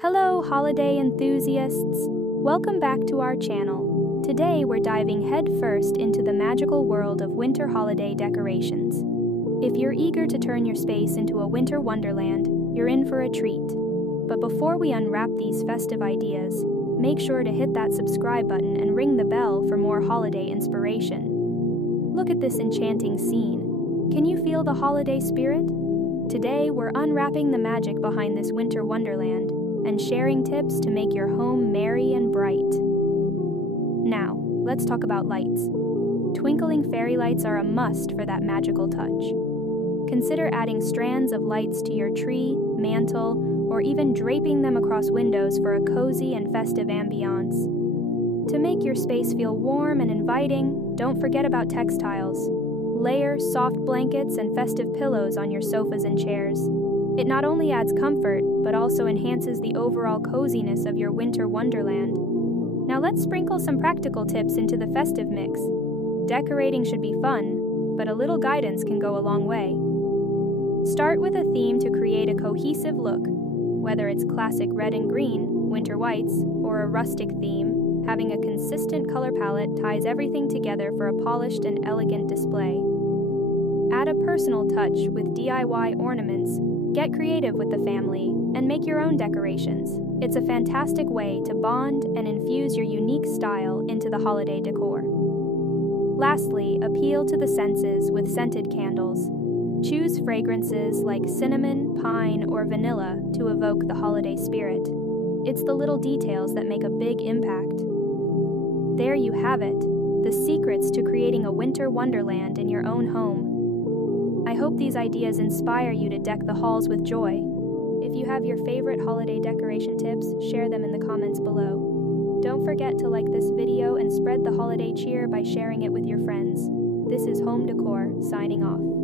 Hello, holiday enthusiasts! Welcome back to our channel. Today we're diving headfirst into the magical world of winter holiday decorations. If you're eager to turn your space into a winter wonderland, you're in for a treat. But before we unwrap these festive ideas, make sure to hit that subscribe button and ring the bell for more holiday inspiration. Look at this enchanting scene. Can you feel the holiday spirit? Today we're unwrapping the magic behind this winter wonderland and sharing tips to make your home merry and bright. Now, let's talk about lights. Twinkling fairy lights are a must for that magical touch. Consider adding strands of lights to your tree, mantle, or even draping them across windows for a cozy and festive ambiance. To make your space feel warm and inviting, don't forget about textiles. Layer soft blankets and festive pillows on your sofas and chairs. It not only adds comfort, but also enhances the overall coziness of your winter wonderland. Now let's sprinkle some practical tips into the festive mix. Decorating should be fun, but a little guidance can go a long way. Start with a theme to create a cohesive look. Whether it's classic red and green, winter whites, or a rustic theme, having a consistent color palette ties everything together for a polished and elegant display. Add a personal touch with DIY ornaments. Get creative with the family and make your own decorations. It's a fantastic way to bond and infuse your unique style into the holiday decor. Lastly, appeal to the senses with scented candles. Choose fragrances like cinnamon, pine, or vanilla to evoke the holiday spirit. It's the little details that make a big impact. There you have it, the secrets to creating a winter wonderland in your own home. I hope these ideas inspire you to deck the halls with joy. If you have your favorite holiday decoration tips, share them in the comments below. Don't forget to like this video and spread the holiday cheer by sharing it with your friends. This is Home Decor, signing off.